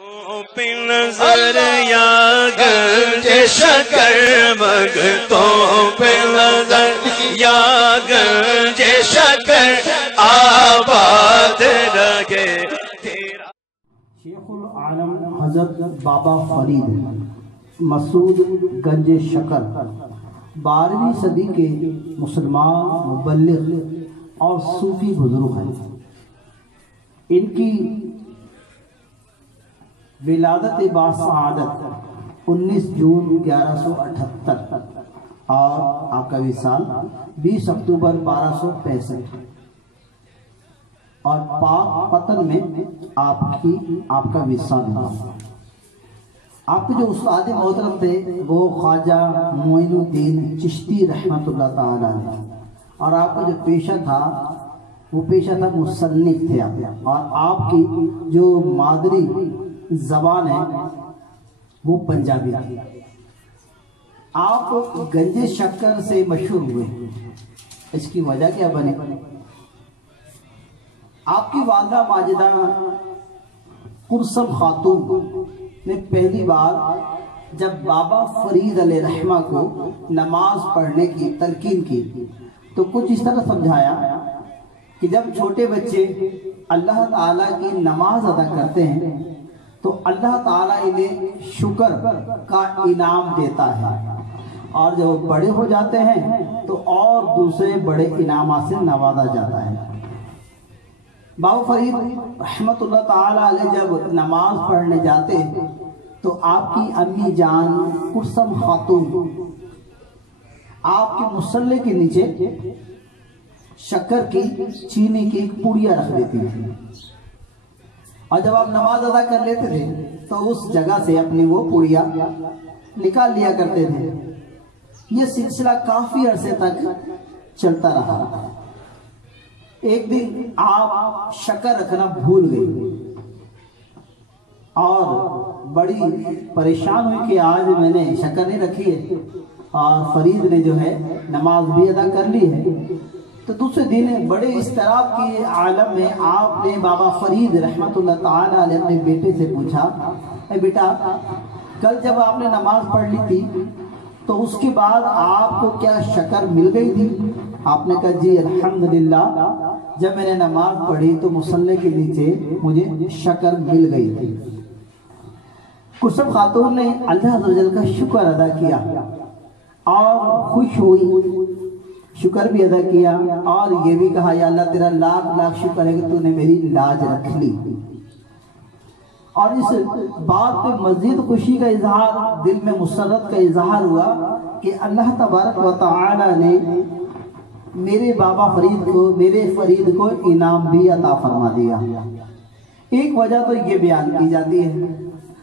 پہ نظر یا گنج شکر بھگتوں پہ نظر یا گنج شکر آباد رہے تیرا۔ شیخ العالم حضرت بابا فرید مسعود گنج شکر 12ویں صدی کے مسلمان مبلغ اور صوفی بزرگ ہیں۔ ان کی ولادت باسعادت 19 جون 1178 اور آپ کا وصال 20 اکتوبر 1265 اور پاک پتن میں آپ کا وصال ہوا۔ آپ کے جو استاد محترم تھے وہ خواجہ معین الدین چشتی رحمۃ اللہ تعالی علیہ، اور آپ کا جو پیشہ تھا وہ پیشہ تھا مصنف تھے آپ، اور آپ کی جو مادری زبان ہے وہ پنجابی تھی۔ آپ گنج شکر سے مشہور ہوئے، اس کی وجہ کیا بنی؟ آپ کی والدہ ماجدہ قرسم خاتون نے پہلی بار جب بابا فرید علیہ رحمہ کو نماز پڑھنے کی تلقین کی تو کچھ اس طرح سمجھایا کہ جب چھوٹے بچے اللہ تعالیٰ کی نماز ادا کرتے ہیں تو اللہ تعالیٰ انہیں شکر کا انعام دیتا ہے، اور جب وہ بڑے ہو جاتے ہیں تو اور دوسرے بڑے انعامات سے نوازا جاتا ہے۔ بابا فرید رحمت اللہ تعالیٰ علیہ جب نماز پڑھنے جاتے تو آپ کی امی جان قرسم خاتون آپ کے مصلے کے نیچے شکر کی چینی کی ایک پوڑیا رکھ دیتی تھی، اور جب آپ نماز ادا کر لیتے تھے تو اس جگہ سے اپنی وہ پوڑیا نکال لیا کرتے تھے۔ یہ سلسلہ کافی عرصے تک چلتا رہا۔ ایک دن آپ شکر رکھنا بھول گئی اور بڑی پریشان ہوئی کہ آج میں نے شکر نہیں رکھی ہے، اور فرید نے جو ہے نماز بھی ادا کر لی ہے۔ تو دوسرے دن بڑے اضطراب کے عالم میں آپ نے بابا فرید رحمت اللہ تعالیٰ علیہ اپنے بیٹے سے پوچھا، اے بیٹا کل جب آپ نے نماز پڑھ لی تھی تو اس کے بعد آپ کو کیا شکر مل گئی تھی؟ آپ نے کہا جی الحمدللہ، جب میں نے نماز پڑھی تو مصلے کے نیچے مجھے شکر مل گئی تھی۔ قرسم خاتون نے اللہ عز و جل کا شکر ادا کیا اور خوش ہوئی، شکر بھی ادا کیا اور یہ بھی کہا یا اللہ تیرا لاکھ لاکھ شکر ہے کہ تو نے میری لاج رکھ لی۔ اور اس بات پہ مزید خوشی کا اظہار، دل میں مسرت کا اظہار ہوا کہ اللہ تبارک و تعالی نے میرے بابا فرید کو انعام بھی عطا فرما دیا۔ ایک وجہ تو یہ بیان کی جاتی ہے،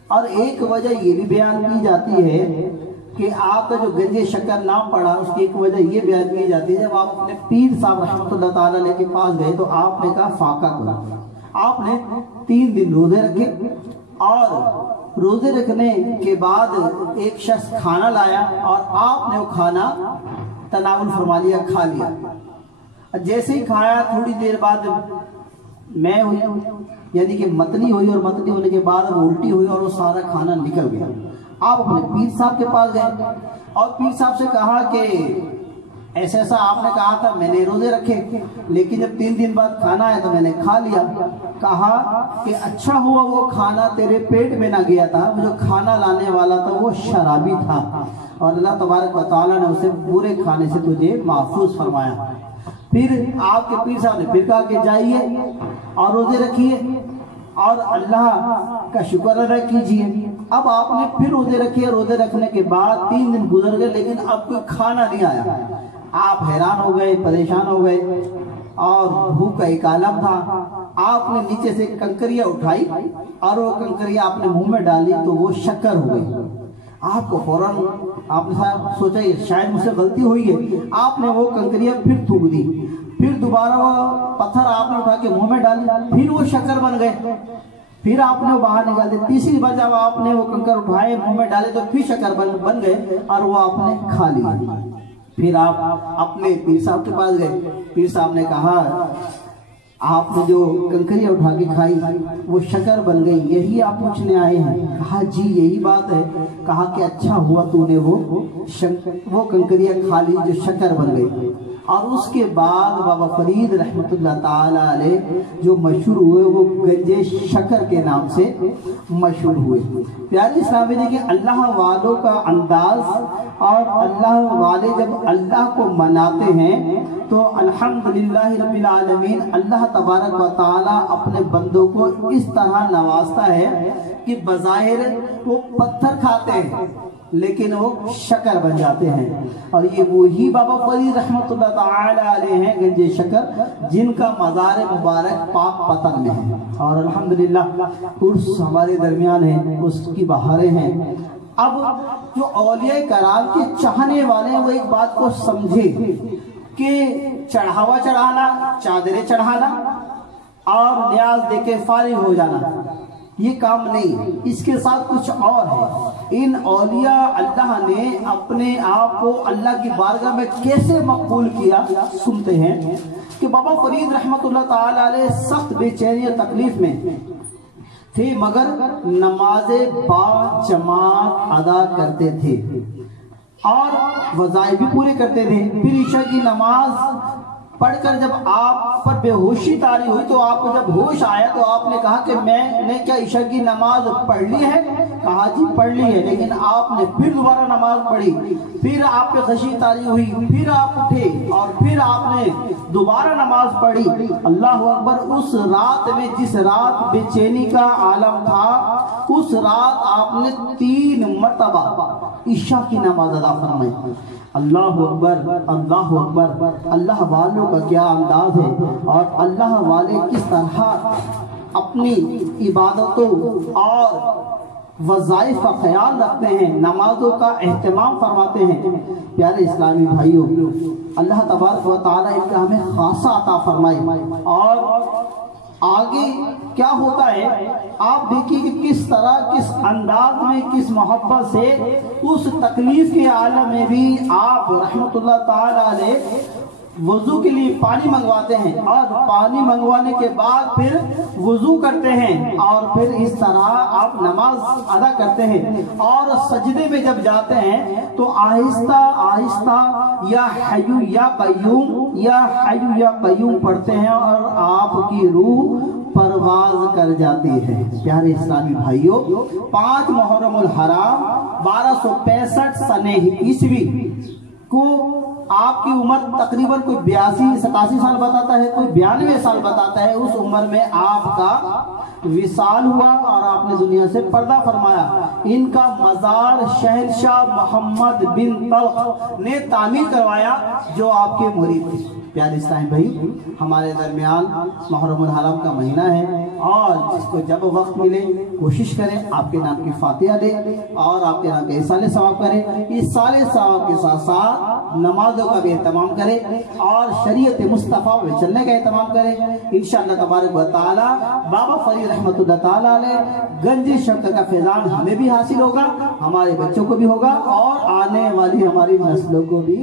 اور ایک وجہ یہ بھی بیان کی جاتی ہے کہ آپ کا جو گنج شکر نام پڑا اس کی ایک وجہ یہ بیان کی جاتی ہے، جب آپ اپنے پیر صاحب رحمۃ اللہ تعالیٰ علیہ کے پاس گئے تو آپ نے کہا فاقہ کرو۔ آپ نے 3 دن روزے رکھے، اور روزے رکھنے کے بعد ایک شخص کھانا لایا اور آپ نے وہ کھانا تناول فرما لیا، کھا لیا۔ جیسے ہی کھایا تھوڑی دیر بعد میں ہوئی، یعنی کہ متنی ہوئی، اور متنی ہونے کے بعد الٹی ہوئی اور وہ سارا کھانا نکل گیا۔ آپ اپنے پیر صاحب کے پاس گئے اور پیر صاحب سے کہا کہ ایسا ایسا آپ نے کہا تھا، میں نے روزے رکھے لیکن جب 3 دن بعد کھانا ہے تو میں نے کھا لیا۔ کہا کہ اچھا ہوا وہ کھانا تیرے پیٹ میں نہ گیا تھا، جو کھانا لانے والا تھا وہ شرابی تھا، اور اللہ تبارک و تعالیٰ نے اسے برے کھانے سے تجھے محفوظ فرمایا۔ پھر آپ کے پیر صاحب نے پھر کہا کہ جائیے اور روزے رکھیے اور اللہ کا شکر ادا کیجیے۔ اب آپ نے پھر روزے رکھے، روزے رکھنے کے بعد 3 دن گزر گئے لیکن اب کوئی کھانا نہیں آیا۔ آپ حیران ہو گئے، پریشان ہو گئے، اور بھوک کا ایک عالم تھا۔ آپ نے نیچے سے کنکریاں اٹھائی اور وہ کنکریاں آپ نے منہ میں ڈالی تو وہ شکر ہو گئی۔ آپ کو فوراً آپ نے سوچا شاید مجھ سے غلطی ہوئی ہے، آپ نے وہ کنکریاں پھر تھوک دی، پھر دوبارہ وہ پتھر آپ نے اٹھا کے منہ میں ڈالی، پھر وہ شکر بن گئے، پھر آپ نے وہ باہر نکال دی۔ تیسری بار جب آپ نے وہ کنکر اٹھائے منہ میں ڈالے تو پھر شکر بن گئے اور وہ آپ نے کھا لیا۔ پھر آپ اپنے پیر صاحب کے پاس گئے، پیر صاحب نے کہا آپ نے جو کنکریاں اٹھا کے کھائی وہ شکر بن گئی، یہی آپ پوچھنے آئے ہیں؟ کہا جی یہی بات ہے۔ کہا کہ اچھا ہوا تو نے وہ کنکریاں کھا لی جو شکر بن گئی۔ اور اس کے بعد بابا فرید رحمت اللہ تعالی علیہ جو مشہور ہوئے وہ گنج شکر کے نام سے مشہور ہوئے۔ پیارے اسلامی دیکھیں، اللہ والوں کا انداز، اور اللہ والے جب اللہ کو مناتے ہیں تو الحمدللہ رب العالمین اللہ تبارک و تعالی اپنے بندوں کو اس طرح نوازتا ہے کہ بظاہر وہ پتھر کھاتے ہیں لیکن وہ شکر بن جاتے ہیں۔ اور یہ وہی بابا فرید رحمت اللہ تعالی علیہ ہیں گنج شکر، جن کا مزار مبارک پاک پتن میں ہے، اور الحمدللہ عرس ہمارے درمیان ہے، اس کی بہاریں ہیں۔ اب جو اولیاء کرام کے چاہنے والے ہیں وہ ایک بات کو سمجھے کہ چڑھاوا چڑھانا، چادریں چڑھانا اور نیاز دے کے فارغ ہو جانا یہ کام نہیں، اس کے ساتھ کچھ اور ہے۔ ان اولیاء اللہ نے اپنے آپ کو اللہ کی بارگاہ میں کیسے مقبول کیا، سنتے ہیں کہ بابا فرید رحمت اللہ تعالی علیہ سخت بے چینی اور تکلیف میں تھے، مگر نماز با جماعت ادا کرتے تھے اور وظائف بھی پورے کرتے تھے۔ پھر عشاء کی نماز پڑھ کر جب آپ پر بے ہوشی طاری ہوئی تو آپ کو جب ہوش آیا تو آپ نے کہا کہ میں نے کیا عشاء کی نماز پڑھ لی ہے؟ کہا جی پڑھ لی ہے، لیکن آپ نے پھر دوبارہ نماز پڑھی، پھر آپ پہ خشی طاری ہوئی، پھر آپ اٹھے اور پھر آپ نے دوبارہ نماز پڑھی۔ اللہ اکبر! اس رات میں جس رات بے چینی کا عالم تھا، اس رات آپ نے 3 مرتبہ عشاء کی نماز ادا فرمائی۔ اللہ اکبر، اللہ اکبر! اللہ والوں کا کیا انداز ہے، اور اللہ والے کس طرح اپنی عبادتوں اور وظائف کا خیال رکھتے ہیں، نمازوں کا اہتمام فرماتے ہیں۔ پیارے اسلامی بھائیوں، اللہ تبارک و تعالی ان کا ہمیں خاصہ عطا فرمائے۔ اور آگے کیا ہوتا ہے آپ دیکھیے کہ کس طرح، کس انداز میں، کس محبت سے اس تکلیف کے عالم میں بھی آپ رحمت اللہ تعالی علیہ وضو کے لیے پانی منگواتے ہیں، اور پانی منگوانے کے بعد پھر وضو کرتے ہیں، اور پھر اس طرح آپ نماز ادا کرتے ہیں۔ اور سجدے میں جب جاتے ہیں تو آہستہ آہستہ یا حیو یا قیوم، یا حیو یا قیوم پڑھتے ہیں، اور آپ کی روح پرواز کر جاتی ہے۔ پیارے اسلامی بھائیوں، 5 محرم الحرام 1265 سنہ عیسوی کو آپ کی عمر تقریباً کوئی 82-87 سال بتاتا ہے، کوئی 92 سال بتاتا ہے۔ اس عمر میں آپ کا وصال ہوا اور آپ نے دنیا سے پردہ فرمایا۔ ان کا مزار شہنشاہ محمد بن طلق نے تعمیر کروایا جو آپ کے مرید تھے۔ پیارے اسلامی بھائی، ہمارے درمیان محرم الحرام کا مہینہ ہے، اور جس کو جب وقت ملے کوشش کریں آپ کے نام کی فاتحہ دے اور آپ کے نام کے احسان ثواب کریں۔ اس سال ثواب کے ساتھ ساتھ نمازوں کا بھی اہتمام کریں اور شریعت مصطفیٰ میں چلنے کا اہتمام کریں۔ انشاءاللہ تبارک و تعالی بابا فرید رحمت اللہ تعالی علیہ گنج شکر کا فیضان ہمیں بھی حاصل ہوگا، ہمارے بچوں کو بھی ہوگا، اور آنے والی ہماری نسلوں کو بھی